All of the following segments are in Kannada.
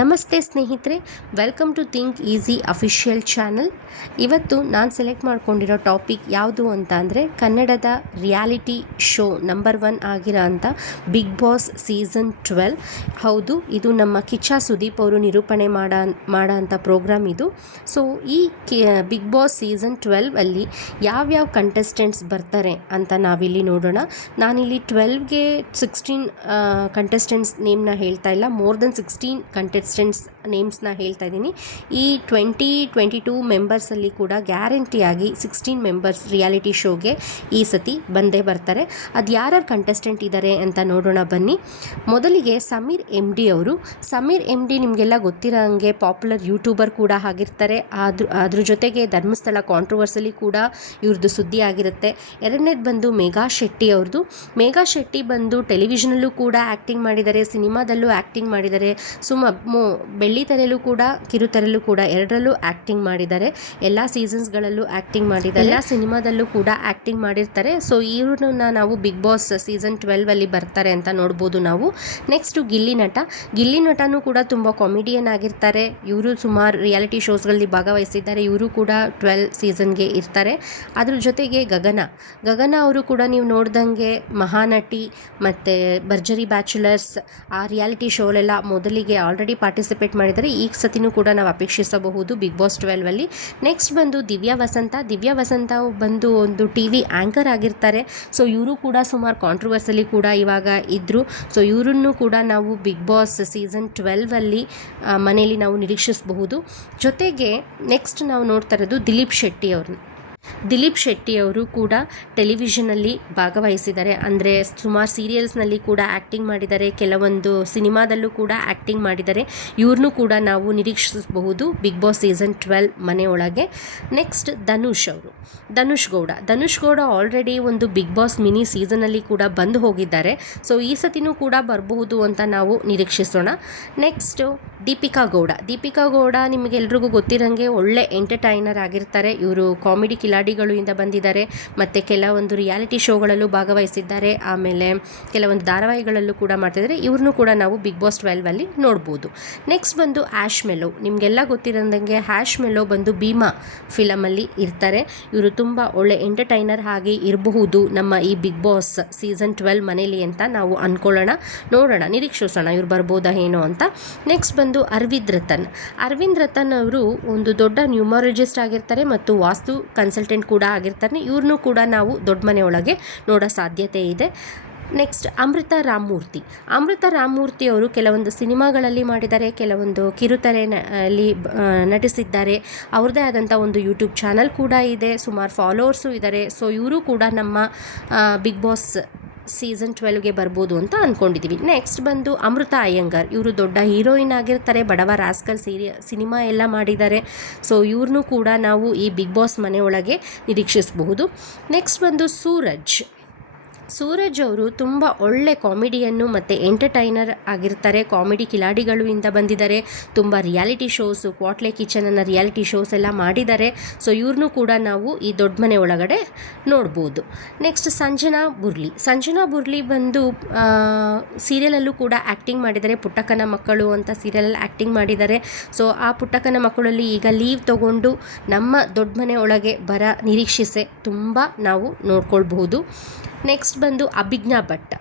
ನಮಸ್ತೆ ಸ್ನೇಹಿತರೆ, welcome to think easy official channel. ಇವತ್ತು ನಾನು ಸೆಲೆಕ್ಟ್ ಮಾಡ್ಕೊಂಡಿರೋ ಟಾಪಿಕ್ ಯಾವುದು ಅಂತ ಅಂದರೆ ಕನ್ನಡದ ರಿಯಾಲಿಟಿ ಶೋ ನಂಬರ್ 1 ಆಗಿರೋ ಅಂಥ ಬಿಗ್ ಬಾಸ್ ಸೀಸನ್ 12. ಹೌದು, ಇದು ನಮ್ಮ ಕಿಚ್ಚ ಸುದೀಪ್ ಅವರು ನಿರೂಪಣೆ ಮಾಡೋ ಅಂಥ ಪ್ರೋಗ್ರಾಮ್ ಇದು. ಸೊ ಈ ಬಿಗ್ ಬಾಸ್ ಸೀಸನ್ 12ಅಲ್ಲಿ ಯಾವ್ಯಾವ ಕಂಟೆಸ್ಟೆಂಟ್ಸ್ ಬರ್ತಾರೆ ಅಂತ ನಾವಿಲ್ಲಿ ನೋಡೋಣ. ನಾನಿಲ್ಲಿ 12ಗೆ 16 ಕಂಟೆಸ್ಟೆಂಟ್ಸ್ ನೇಮ್ನ ಹೇಳ್ತಾ ಇಲ್ಲ, ಮೋರ್ ದೆನ್ 16 ಕಂಟೆಸ್ಟೆಂಟ್ಸ್ ನೇಮ್ಸ್ನ ಹೇಳ್ತಾ ಇದ್ದೀನಿ. ಈ 22 ಮೆಂಬರ್ಸಲ್ಲಿ ಕೂಡ ಗ್ಯಾರಂಟಿಯಾಗಿ 16 ಮೆಂಬರ್ಸ್ ರಿಯಾಲಿಟಿ ಶೋಗೆ ಈ ಸತಿ ಬಂದೇ ಬರ್ತಾರೆ. ಅದು ಯಾರ್ಯಾರು ಕಂಟೆಸ್ಟೆಂಟ್ ಇದ್ದಾರೆ ಅಂತ ನೋಡೋಣ ಬನ್ನಿ. ಮೊದಲಿಗೆ ಸಮೀರ್ MD ಅವರು. ಸಮೀರ್ MD ನಿಮಗೆಲ್ಲ ಗೊತ್ತಿರೋ ಹಂಗೆ ಪಾಪ್ಯುಲರ್ ಯೂಟ್ಯೂಬರ್ ಕೂಡ ಆಗಿರ್ತಾರೆ. ಅದ್ರ ಜೊತೆಗೆ ಧರ್ಮಸ್ಥಳ ಕಾಂಟ್ರವರ್ಸಲ್ಲಿ ಕೂಡ ಇವ್ರದ್ದು ಸುದ್ದಿ ಆಗಿರುತ್ತೆ. ಎರಡನೇದು ಬಂದು ಮೇಘಾ ಶೆಟ್ಟಿ ಅವ್ರದ್ದು. ಮೇಘಾ ಶೆಟ್ಟಿ ಬಂದು ಟೆಲಿವಿಷನಲ್ಲೂ ಕೂಡ ಆ್ಯಕ್ಟಿಂಗ್ ಮಾಡಿದ್ದಾರೆ, ಸಿನಿಮಾದಲ್ಲೂ ಆ್ಯಕ್ಟಿಂಗ್ ಮಾಡಿದ್ದಾರೆ. ಬೆಳ್ಳಿತೆರೆಯಲ್ಲೂ ಕೂಡ ಕಿರುತೆರೆಯಲ್ಲೂ ಕೂಡ ಎರಡರಲ್ಲೂ ಆ್ಯಕ್ಟಿಂಗ್ ಮಾಡಿದ್ದಾರೆ. ಎಲ್ಲ ಸೀಸನ್ಸ್ಗಳಲ್ಲೂ ಆ್ಯಕ್ಟಿಂಗ್ ಮಾಡಿದ್ದಾರೆ, ಎಲ್ಲ ಸಿನಿಮಾದಲ್ಲೂ ಕೂಡ ಆ್ಯಕ್ಟಿಂಗ್ ಮಾಡಿರ್ತಾರೆ. ಸೊ ಇವ್ರನ್ನ ನಾವು ಬಿಗ್ ಬಾಸ್ ಸೀಸನ್ 12ಅಲ್ಲಿ ಬರ್ತಾರೆ ಅಂತ ನೋಡ್ಬೋದು ನಾವು. ನೆಕ್ಸ್ಟು ಗಿಲ್ಲಿ ನಟನೂ ಕೂಡ ತುಂಬ ಕಾಮಿಡಿಯನ್ ಆಗಿರ್ತಾರೆ. ಇವರು ಸುಮಾರು ರಿಯಾಲಿಟಿ ಶೋಸ್ಗಳಲ್ಲಿ ಭಾಗವಹಿಸಿದ್ದಾರೆ. ಇವರು ಕೂಡ 12 ಸೀಸನ್ಗೆ ಇರ್ತಾರೆ. ಅದ್ರ ಜೊತೆಗೆ ಗಗನ ಅವರು ಕೂಡ ನೀವು ನೋಡ್ದಂಗೆ ಮಹಾನಟಿ ಮತ್ತು ಭರ್ಜರಿ ಬ್ಯಾಚುಲರ್ಸ್ ಆ ರಿಯಾಲಿಟಿ ಶೋಲೆಲ್ಲ ಮೊದಲಿಗೆ ಆಲ್ರೆಡಿ ಪಾರ್ಟಿಸಿಪೇಟ್ ಮಾಡಿದ್ದಾರೆ. ಈ ಸತಿನೂ ಕೂಡ ನಾವು ಅಪೇಕ್ಷಿಸಬಹುದು ಬಿಗ್ ಬಾಸ್ 12ಅಲ್ಲಿ. ನೆಕ್ಸ್ಟ್ ಬಂದು ದಿವ್ಯಾ ವಸಂತ ಬಂದು ಒಂದು TV ಆ್ಯಂಕರ್ ಆಗಿರ್ತಾರೆ. ಸೊ ಇವರು ಕೂಡ ಸುಮಾರು ಕಾಂಟ್ರವರ್ಸಲ್ಲಿ ಕೂಡ ಇವಾಗ ಇದ್ದರು. ಸೊ ಇವರನ್ನು ಕೂಡ ನಾವು ಬಿಗ್ ಬಾಸ್ ಸೀಸನ್ 12ಅಲ್ಲಿ ಮನೆಯಲ್ಲಿ ನಾವು ನಿರೀಕ್ಷಿಸಬಹುದು. ಜೊತೆಗೆ ನೆಕ್ಸ್ಟ್ ನಾವು ನೋಡ್ತಾ ಇರೋದು ದಿಲೀಪ್ ಶೆಟ್ಟಿ ಅವರು ಕೂಡ ಟೆಲಿವಿಷನಲ್ಲಿ ಭಾಗವಹಿಸಿದ್ದಾರೆ. ಅಂದರೆ ಸುಮಾರು ಸೀರಿಯಲ್ಸ್ನಲ್ಲಿ ಕೂಡ ಆ್ಯಕ್ಟಿಂಗ್ ಮಾಡಿದ್ದಾರೆ, ಕೆಲವೊಂದು ಸಿನಿಮಾದಲ್ಲೂ ಕೂಡ ಆ್ಯಕ್ಟಿಂಗ್ ಮಾಡಿದ್ದಾರೆ. ಇವ್ರನ್ನೂ ಕೂಡ ನಾವು ನಿರೀಕ್ಷಿಸಬಹುದು ಬಿಗ್ ಬಾಸ್ ಸೀಸನ್ 12 ಮನೆಯೊಳಗೆ. ನೆಕ್ಸ್ಟ್ ಧನುಷ್ ಗೌಡ ಆಲ್ರೆಡಿ ಒಂದು ಬಿಗ್ ಬಾಸ್ ಮಿನಿ ಸೀಸನಲ್ಲಿ ಕೂಡ ಬಂದು ಹೋಗಿದ್ದಾರೆ. ಸೊ ಈ ಸತಿನೂ ಕೂಡ ಬರಬಹುದು ಅಂತ ನಾವು ನಿರೀಕ್ಷಿಸೋಣ. ನೆಕ್ಸ್ಟು ದೀಪಿಕಾ ಗೌಡ ನಿಮಗೆಲ್ರಿಗೂ ಗೊತ್ತಿರೋಂಗೆ ಒಳ್ಳೆ ಎಂಟರ್ಟೈನರ್ ಆಗಿರ್ತಾರೆ. ಇವರು ಕಾಮಿಡಿ ಕಿಲಾಡಿಗಳು ಇಂದ ಬಂದಿದ್ದಾರೆ ಮತ್ತು ಕೆಲವೊಂದು ರಿಯಾಲಿಟಿ ಶೋಗಳಲ್ಲೂ ಭಾಗವಹಿಸಿದ್ದಾರೆ. ಆಮೇಲೆ ಕೆಲವೊಂದು ಧಾರಾವಾಹಿಗಳಲ್ಲೂ ಕೂಡ ಮಾಡ್ತಿದ್ದಾರೆ. ಇವ್ರನ್ನೂ ಕೂಡ ನಾವು ಬಿಗ್ ಬಾಸ್ 12ಅಲ್ಲಿ ನೋಡ್ಬೋದು. ನೆಕ್ಸ್ಟ್ ಬಂದು ಆ್ಯಶ್ ಮೆಲೋ. ನಿಮಗೆಲ್ಲ ಗೊತ್ತಿರೋಂಗೆ ಆ್ಯಶ್ ಮೆಲೋ ಬಂದು ಭೀಮಾ ಫಿಲಮಲ್ಲಿ ಇರ್ತಾರೆ. ಇವರು ತುಂಬ ಒಳ್ಳೆ ಎಂಟರ್ಟೈನರ್ ಆಗಿ ಇರಬಹುದು ನಮ್ಮ ಈ ಬಿಗ್ ಬಾಸ್ ಸೀಸನ್ 12 ಮನೇಲಿ ಅಂತ ನಾವು ಅಂದ್ಕೊಳ್ಳೋಣ, ನೋಡೋಣ, ನಿರೀಕ್ಷಿಸೋಣ ಇವ್ರು ಬರ್ಬೋದಾ ಏನೋ ಅಂತ. ನೆಕ್ಸ್ಟ್ ಬಂದು ಅರವಿಂದ್ ರತನ್ ಅವರು ಒಂದು ದೊಡ್ಡ ನ್ಯೂಮರಾಲಜಿಸ್ಟ್ ಆಗಿರ್ತಾರೆ ಮತ್ತು ವಾಸ್ತು ಕನ್ಸಲ್ಟೆಂಟ್ ಕೂಡ ಆಗಿರ್ತಾರೆ. ಇವ್ರನ್ನೂ ಕೂಡ ನಾವು ದೊಡ್ಡ ಮನೆಯೊಳಗೆ ನೋಡೋ ಸಾಧ್ಯತೆ ಇದೆ. ನೆಕ್ಸ್ಟ್ ಅಮೃತ ರಾಮಮೂರ್ತಿ ಅವರು ಕೆಲವೊಂದು ಸಿನಿಮಾಗಳಲ್ಲಿ ಮಾಡಿದ್ದಾರೆ, ಕೆಲವೊಂದು ಕಿರುತೆರೆಯಲ್ಲಿ ನಟಿಸಿದ್ದಾರೆ. ಅವ್ರದ್ದೇ ಆದಂಥ ಒಂದು ಯೂಟ್ಯೂಬ್ ಚಾನಲ್ ಕೂಡ ಇದೆ, ಸುಮಾರು ಫಾಲೋವರ್ಸು ಇದ್ದಾರೆ. ಸೊ ಇವರು ಕೂಡ ನಮ್ಮ ಬಿಗ್ ಬಾಸ್ ಸೀಸನ್ 12ಗೆ ಬರ್ಬೋದು ಅಂತ ಅಂದ್ಕೊಂಡಿದ್ದೀವಿ. ನೆಕ್ಸ್ಟ್ ಬಂದು ಅಮೃತ ಅಯ್ಯಂಗಾರ್. ಇವರು ದೊಡ್ಡ ಹೀರೋಯಿನ್ ಆಗಿರ್ತಾರೆ, ಬಡವ ರಾಸ್ಕಲ್ ಸಿನಿಮಾ ಎಲ್ಲ ಮಾಡಿದ್ದಾರೆ. ಸೊ ಇವ್ರನ್ನೂ ಕೂಡ ನಾವು ಈ ಬಿಗ್ ಬಾಸ್ ಮನೆಯೊಳಗೆ ನಿರೀಕ್ಷಿಸಬಹುದು. ನೆಕ್ಸ್ಟ್ ಬಂದು ಸೂರಜ್ ಅವರು ತುಂಬ ಒಳ್ಳೆ ಕಾಮಿಡಿಯನ್ನು ಮತ್ತು ಎಂಟರ್ಟೈನರ್ ಆಗಿರ್ತಾರೆ. ಕಾಮಿಡಿ ಕಿಲಾಡಿಗಳು ಇಂದ ಬಂದಿದ್ದಾರೆ. ತುಂಬ ರಿಯಾಲಿಟಿ ಶೋಸು, ಕ್ವಾಟ್ಲೆ ಕಿಚನ್ ಅನ್ನೋ ರಿಯಾಲಿಟಿ ಶೋಸ್ ಎಲ್ಲ ಮಾಡಿದ್ದಾರೆ. ಸೊ ಇವ್ರನ್ನೂ ಕೂಡ ನಾವು ಈ ದೊಡ್ಡ ಮನೆ ಒಳಗಡೆ ನೋಡ್ಬೋದು. ನೆಕ್ಸ್ಟ್ ಸಂಜನಾ ಬುರ್ಲಿ ಬಂದು ಸೀರಿಯಲಲ್ಲೂ ಕೂಡ ಆ್ಯಕ್ಟಿಂಗ್ ಮಾಡಿದ್ದಾರೆ. ಪುಟ್ಟಕ್ಕನ ಮಕ್ಕಳು ಅಂತ ಸೀರಿಯಲಲ್ಲಿ ಆ್ಯಕ್ಟಿಂಗ್ ಮಾಡಿದ್ದಾರೆ. ಸೊ ಆ ಪುಟ್ಟಕ್ಕನ ಮಕ್ಕಳಲ್ಲಿ ಈಗ ಲೀವ್ ತಗೊಂಡು ನಮ್ಮ ದೊಡ್ಡ ಮನೆ ಒಳಗೆ ನಿರೀಕ್ಷಿಸೆ ತುಂಬ ನಾವು ನೋಡ್ಕೊಳ್ಬಹುದು. ನೆಕ್ಸ್ಟ್ ಬಂದು ಅಭಿಜ್ಞಾ ಭಟ್.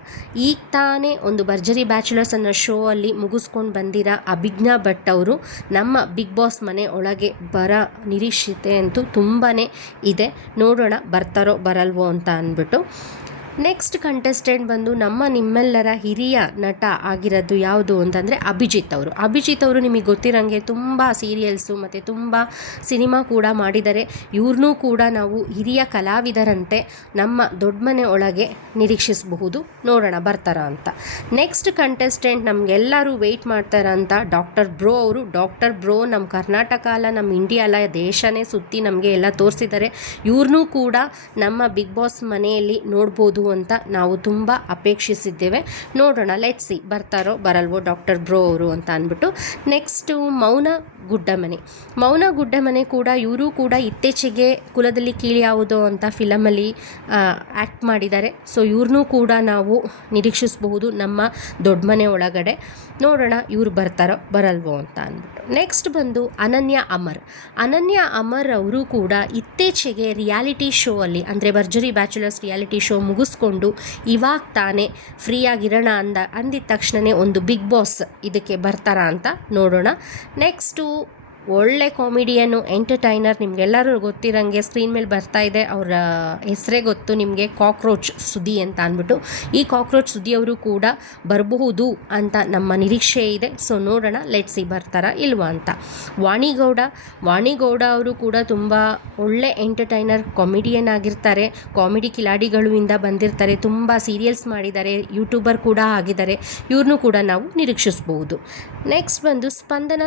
ಈಗ ತಾನೇ ಒಂದು ಭರ್ಜರಿ ಬ್ಯಾಚುಲರ್ಸ್ ಅನ್ನೋ ಶೋ ಅಲ್ಲಿ ಮುಗಿಸ್ಕೊಂಡು ಬಂದಿರೋ ಅಭಿಜ್ಞಾ ಭಟ್ ಅವರು ನಮ್ಮ ಬಿಗ್ ಬಾಸ್ ಮನೆ ಒಳಗೆ ನಿರೀಕ್ಷಿತೆ ಅಂತೂ ತುಂಬಾ ಇದೆ. ನೋಡೋಣ ಬರ್ತಾರೋ ಬರಲ್ವೋ ಅಂತ ಅಂದ್ಬಿಟ್ಟು. ನೆಕ್ಸ್ಟ್ ಕಂಟೆಸ್ಟೆಂಟ್ ಬಂದು ನಿಮ್ಮೆಲ್ಲರ ಹಿರಿಯ ನಟ ಆಗಿರೋದು ಯಾವುದು ಅಂತಂದರೆ ಅಭಿಜಿತ್ ಅವರು ನಿಮಗೆ ಗೊತ್ತಿರೋಂಗೆ ತುಂಬ ಸೀರಿಯಲ್ಸು ಮತ್ತು ತುಂಬ ಸಿನಿಮಾ ಕೂಡ ಮಾಡಿದ್ದಾರೆ. ಇವ್ರನ್ನೂ ಕೂಡ ನಾವು ಹಿರಿಯ ಕಲಾವಿದರಂತೆ ನಮ್ಮ ದೊಡ್ಡ ಮನೆ ಒಳಗೆ ನಿರೀಕ್ಷಿಸಬಹುದು, ನೋಡೋಣ ಬರ್ತಾರಾ ಅಂತ. ನೆಕ್ಸ್ಟ್ ಕಂಟೆಸ್ಟೆಂಟ್ ನಮಗೆಲ್ಲರೂ ವೆಯ್ಟ್ ಮಾಡ್ತಾರಂತ ಡಾಕ್ಟರ್ ಬ್ರೋ ನಮ್ಮ ಕರ್ನಾಟಕ ಅಲ್ಲ, ನಮ್ಮ ಇಂಡಿಯಾ ಅಲ್ಲ, ದೇಶನೇ ಸುತ್ತಿ ನಮಗೆ ಎಲ್ಲ ತೋರಿಸಿದ್ದಾರೆ. ಇವ್ರನ್ನೂ ಕೂಡ ನಮ್ಮ ಬಿಗ್ ಬಾಸ್ ಮನೆಯಲ್ಲಿ ನೋಡ್ಬೋದು ಬರ್ಬೋದು ಅಂತ ನಾವು ತುಂಬ ಅಪೇಕ್ಷಿಸಿದ್ದೇವೆ. ನೋಡೋಣ, ಲೆಟ್ಸ್ ಸಿ ಬರ್ತಾರೋ ಬರಲ್ವೋ ಡಾಕ್ಟರ್ ಬ್ರೋ ಅವರು ಅಂತ ಅಂದ್ಬಿಟ್ಟು. ನೆಕ್ಸ್ಟು ಮೌನ ಗುಡ್ಡಮನೆ ಕೂಡ ಇವರು ಕೂಡ ಇತ್ತೀಚೆಗೆ ಕುಲದಲ್ಲಿ ಕೀಳು ಯಾವುದೋ ಅಂತ ಫಿಲಮಲ್ಲಿ ಆ್ಯಕ್ಟ್ ಮಾಡಿದ್ದಾರೆ. ಸೊ ಇವ್ರನ್ನೂ ಕೂಡ ನಾವು ನಿರೀಕ್ಷಿಸಬಹುದು ನಮ್ಮ ದೊಡ್ಡ ಮನೆ ಒಳಗಡೆ. ನೋಡೋಣ ಇವ್ರು ಬರ್ತಾರೋ ಬರಲ್ವೋ ಅಂತ ಅಂದ್ಬಿಟ್ಟು. ನೆಕ್ಸ್ಟ್ ಬಂದು ಅನನ್ಯ ಅಮರ್ ಅವರು ಕೂಡ ಇತ್ತೀಚೆಗೆ ರಿಯಾಲಿಟಿ ಶೋ ಅಲ್ಲಿ ಅಂದರೆ ಭರ್ಜರಿ ಬ್ಯಾಚುಲರ್ಸ್ ರಿಯಾಲಿಟಿ ಶೋ ಮುಗಿಸ್ಕೊಂಡು ಇವಾಗ ತಾನೇ ಫ್ರೀಯಾಗಿರೋಣ ಅಂದಿದ ತಕ್ಷಣವೇ ಒಂದು ಬಿಗ್ ಬಾಸ್ ಇದಕ್ಕೆ ಬರ್ತಾರಾ ಅಂತ ನೋಡೋಣ. ನೆಕ್ಸ್ಟು ಒಳ್ಳೆ ಕಾಮಿಡಿಯನ್ನು ಎಂಟರ್ಟೈನರ್, ನಿಮಗೆಲ್ಲರೂ ಗೊತ್ತಿರಂಗೆ ಸ್ಕ್ರೀನ್ ಮೇಲೆ ಬರ್ತಾ ಇದೆ, ಅವರ ಹೆಸರೇ ಗೊತ್ತು ನಿಮಗೆ, ಕಾಕ್ರೋಚ್ ಸುದಿ ಅಂತ ಅಂದ್ಬಿಟ್ಟು. ಈ ಕಾಕ್ರೋಚ್ ಸುದಿ ಅವರು ಕೂಡ ಬರಬಹುದು ಅಂತ ನಮ್ಮ ನಿರೀಕ್ಷೆ ಇದೆ. ಸೊ ನೋಡೋಣ, ಲೆಟ್ಸ್ ಸಿ ಬರ್ತಾರಾ ಇಲ್ವಾ ಅಂತ. ವಾಣಿಗೌಡ ಅವರು ಕೂಡ ತುಂಬ ಒಳ್ಳೆ ಎಂಟರ್ಟೈನರ್, ಕಾಮಿಡಿಯನ್ ಆಗಿರ್ತಾರೆ, ಕಾಮಿಡಿ ಕಿಲಾಡಿಗಳು ಇಂದ ಬಂದಿರ್ತಾರೆ, ತುಂಬ ಸೀರಿಯಲ್ಸ್ ಮಾಡಿದ್ದಾರೆ, ಯೂಟ್ಯೂಬರ್ ಕೂಡ ಆಗಿದ್ದಾರೆ. ಇವ್ರನ್ನೂ ಕೂಡ ನಾವು ನಿರೀಕ್ಷಿಸ್ಬೋದು. ನೆಕ್ಸ್ಟ್ ಬಂದು ಸ್ಪಂದನ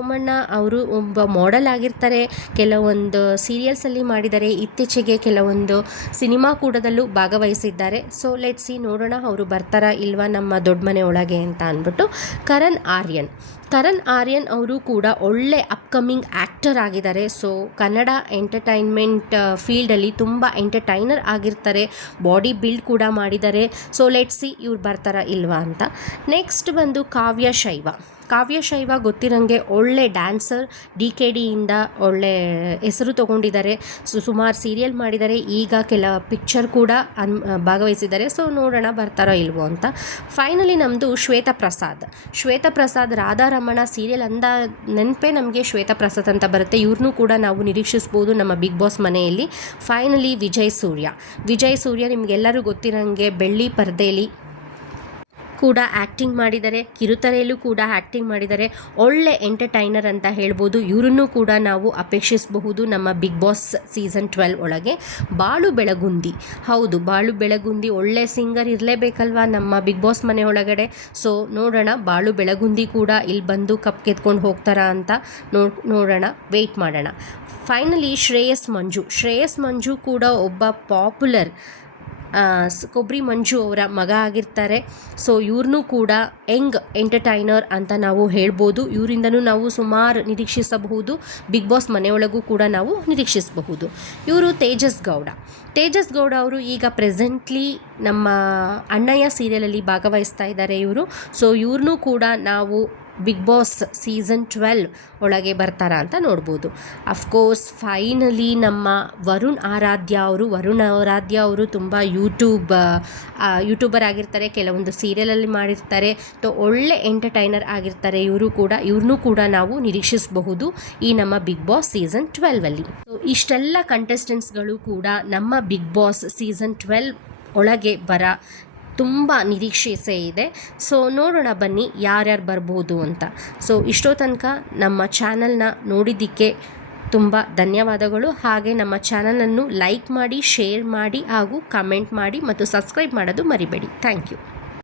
ಸೋಮಣ್ಣ ಅವರು ಒಬ್ಬ ಮಾಡೆಲ್ ಆಗಿರ್ತಾರೆ, ಕೆಲವೊಂದು ಸೀರಿಯಲ್ಸಲ್ಲಿ ಮಾಡಿದ್ದಾರೆ, ಇತ್ತೀಚೆಗೆ ಕೆಲವೊಂದು ಸಿನಿಮಾ ಕೂಡದಲ್ಲೂ ಭಾಗವಹಿಸಿದ್ದಾರೆ. ಸೊ ಲೆಟ್ಸ್ ಸಿ ನೋಡೋಣ ಅವರು ಬರ್ತಾರಾ ಇಲ್ವಾ ನಮ್ಮ ದೊಡ್ಡ ಮನೆ ಒಳಗೆ ಅಂತ ಅಂದ್ಬಿಟ್ಟು. ಕರಣ್ ಆರ್ಯನ್ ಅವರು ಕೂಡ ಒಳ್ಳೆ ಅಪ್ಕಮಿಂಗ್ ಆ್ಯಕ್ಟರ್ ಆಗಿದ್ದಾರೆ. ಸೊ ಕನ್ನಡ ಎಂಟರ್ಟೈನ್ಮೆಂಟ್ ಫೀಲ್ಡಲ್ಲಿ ತುಂಬ ಎಂಟರ್ಟೈನರ್ ಆಗಿರ್ತಾರೆ, ಬಾಡಿ ಬಿಲ್ಡ್ ಕೂಡ ಮಾಡಿದ್ದಾರೆ. ಸೊ ಲೆಟ್ಸ್ ಸಿ ಇವ್ರು ಬರ್ತಾರಾ ಇಲ್ವಾ ಅಂತ. ನೆಕ್ಸ್ಟ್ ಬಂದು ಕಾವ್ಯ ಶೈವ ಗೊತ್ತಿರಂಗೆ ಒಳ್ಳೆ ಡ್ಯಾನ್ಸರ್, DKDಯಿಂದ ಒಳ್ಳೆ ಹೆಸರು ತೊಗೊಂಡಿದ್ದಾರೆ, ಸುಮಾರು ಸೀರಿಯಲ್ ಮಾಡಿದ್ದಾರೆ, ಈಗ ಕೆಲ ಪಿಕ್ಚರ್ ಕೂಡ ಭಾಗವಹಿಸಿದ್ದಾರೆ. ಸೊ ನೋಡೋಣ ಬರ್ತಾರೋ ಇಲ್ವೋ ಅಂತ. ಫೈನಲಿ ನಮ್ಮದು ಶ್ವೇತಾ ಪ್ರಸಾದ್ ರಾಧಾರಮಣ ಸೀರಿಯಲ್ ಅಂದ ನೆನಪೇ ನಮಗೆ ಶ್ವೇತಾ ಪ್ರಸಾದ್ ಅಂತ ಬರುತ್ತೆ. ಇವ್ರನ್ನೂ ಕೂಡ ನಾವು ನಿರೀಕ್ಷಿಸ್ಬೋದು ನಮ್ಮ ಬಿಗ್ ಬಾಸ್ ಮನೆಯಲ್ಲಿ. ಫೈನಲಿ ವಿಜಯ್ ಸೂರ್ಯ ನಿಮಗೆಲ್ಲರೂ ಗೊತ್ತಿರಂಗೆ ಬೆಳ್ಳಿ ಪರ್ದೆಯಲ್ಲಿ ಕೂಡ ಆ್ಯಕ್ಟಿಂಗ್ ಮಾಡಿದ್ದಾರೆ, ಕಿರುತೆರೆಯಲ್ಲೂ ಕೂಡ ಆ್ಯಕ್ಟಿಂಗ್ ಮಾಡಿದ್ದಾರೆ, ಒಳ್ಳೆ ಎಂಟರ್ಟೈನರ್ ಅಂತ ಹೇಳ್ಬೋದು. ಇವರನ್ನು ಕೂಡ ನಾವು ಅಪೇಕ್ಷಿಸಬಹುದು ನಮ್ಮ ಬಿಗ್ ಬಾಸ್ ಸೀಸನ್ 12 ಒಳಗೆ. ಬಾಳು ಬೆಳಗುಂದಿ ಒಳ್ಳೆ ಸಿಂಗರ್ ಇರಲೇಬೇಕಲ್ವಾ ನಮ್ಮ ಬಿಗ್ ಬಾಸ್ ಮನೆ ಒಳಗಡೆ. ಸೊ ನೋಡೋಣ, ಬಾಳು ಬೆಳಗುಂದಿ ಕೂಡ ಇಲ್ಲಿ ಬಂದು ಕಪ್ ಕೆತ್ಕೊಂಡು ಹೋಗ್ತಾರಾ ಅಂತ ನೋಡೋಣ, ವೆಯ್ಟ್ ಮಾಡೋಣ. ಫೈನಲಿ ಶ್ರೇಯಸ್ ಮಂಜು ಕೂಡ ಒಬ್ಬ ಪಾಪ್ಯುಲರ್ ಕೊಬ್ಬರಿ ಮಂಜು ಅವರ ಮಗ ಆಗಿರ್ತಾರೆ. ಸೊ ಇವ್ರನ್ನೂ ಕೂಡ ಯಂಗ್ ಎಂಟರ್ಟೈನರ್ ಅಂತ ನಾವು ಹೇಳ್ಬೋದು. ಇವರಿಂದನೂ ನಾವು ಸುಮಾರು ನಿರೀಕ್ಷಿಸಬಹುದು, ಬಿಗ್ ಬಾಸ್ ಮನೆಯೊಳಗೂ ಕೂಡ ನಾವು ನಿರೀಕ್ಷಿಸಬಹುದು. ಇವರು ತೇಜಸ್ ಗೌಡ ಅವರು ಈಗ ಪ್ರೆಸೆಂಟ್ಲಿ ನಮ್ಮ ಅಣ್ಣಯ್ಯ ಸೀರಿಯಲಲ್ಲಿ ಭಾಗವಹಿಸ್ತಾ ಇದ್ದಾರೆ ಇವರು. ಸೊ ಇವ್ರನ್ನೂ ಕೂಡ ನಾವು ಬಿಗ್ ಬಾಸ್ ಸೀಸನ್ 12 ಒಳಗೆ ಬರ್ತಾರಾ ಅಂತ ನೋಡ್ಬೋದು. ಅಫ್ಕೋರ್ಸ್ ಫೈನಲಿ ನಮ್ಮ ವರುಣ್ ಆರಾಧ್ಯ ಅವರು ತುಂಬ ಯೂಟ್ಯೂಬರ್ ಆಗಿರ್ತಾರೆ, ಕೆಲವೊಂದು ಸೀರಿಯಲಲ್ಲಿ ಮಾಡಿರ್ತಾರೆ, ಒಳ್ಳೆ ಎಂಟರ್ಟೈನರ್ ಆಗಿರ್ತಾರೆ. ಇವ್ರನ್ನೂ ಕೂಡ ನಾವು ನಿರೀಕ್ಷಿಸಬಹುದು ಈ ನಮ್ಮ ಬಿಗ್ ಬಾಸ್ ಸೀಸನ್ 12ಅಲ್ಲಿ. ಸೊ ಇಷ್ಟೆಲ್ಲ ಕಂಟೆಸ್ಟೆಂಟ್ಸ್ಗಳು ಕೂಡ ನಮ್ಮ ಬಿಗ್ ಬಾಸ್ ಸೀಸನ್ 12 ಒಳಗೆ ತುಂಬ ನಿರೀಕ್ಷೆ ಇದೆ. ಸೊ ನೋಡೋಣ ಬನ್ನಿ ಯಾರ್ಯಾರು ಬರ್ಬೋದು ಅಂತ. ಸೊ ಇಷ್ಟೋ ತನಕ ನಮ್ಮ ಚಾನಲ್ನ ನೋಡಿದ್ದಕ್ಕೆ ತುಂಬ ಧನ್ಯವಾದಗಳು. ಹಾಗೆ ನಮ್ಮ ಚಾನಲನ್ನು ಲೈಕ್ ಮಾಡಿ, ಶೇರ್ ಮಾಡಿ ಹಾಗೂ ಕಮೆಂಟ್ ಮಾಡಿ ಮತ್ತು ಸಬ್ಸ್ಕ್ರೈಬ್ ಮಾಡೋದು ಮರಿಬೇಡಿ. Thank you.